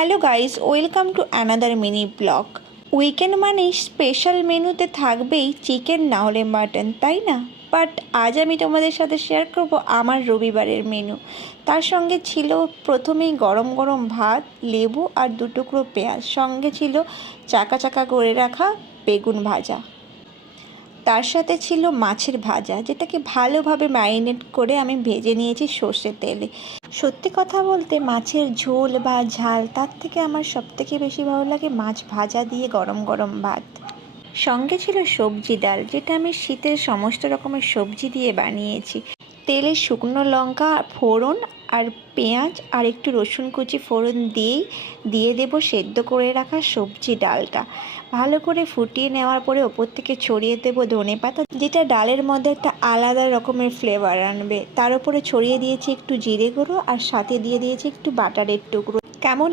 Hello guys, welcome to another mini blog. Weekend মানে special মেনুতে থাকবেই চিকেন না হলে মাটন, তাই না? বাট আজ আমি তোমাদের সাথে শেয়ার করব আমার রবিবারের মেনু। তার সঙ্গে ছিল প্রথমেই গরম গরম ভাত, লেবু আর দুটুকরো পেঁয়াজ, সঙ্গে ছিল চাকা চাকা করে রাখা বেগুন ভাজা। তার সাথে ছিল মাছের ভাজা, যেটাকে ভালোভাবে ম্যারিনেট করে আমি ভেজে নিয়েছি সর্ষের তেলে। সত্যি কথা বলতে মাছের ঝোল বা ঝাল তার থেকে আমার সবথেকে বেশি ভালো লাগে মাছ ভাজা দিয়ে গরম গরম ভাত। সঙ্গে ছিল সবজি ডাল, যেটা আমি শীতের সমস্ত রকমের সবজি দিয়ে বানিয়েছি। তেলে শুকনো লঙ্কা ফোড়ন আর পেঁয়াজ আর একটু রসুন কুচি ফোড়ন দিয়ে দেবো সেদ্ধ করে রাখা সবজি ডালটা। ভালো করে ফুটিয়ে নেওয়ার পরে ওপর থেকে ছড়িয়ে দেবো ধনেপাতা, যেটা ডালের মধ্যে একটা আলাদা রকমের ফ্লেভার আনবে। তার উপরে ছড়িয়ে দিয়েছি একটু জিরে গুঁড়ো আর সাথে দিয়ে দিয়েছি একটু বাটারের টুকরো। কেমন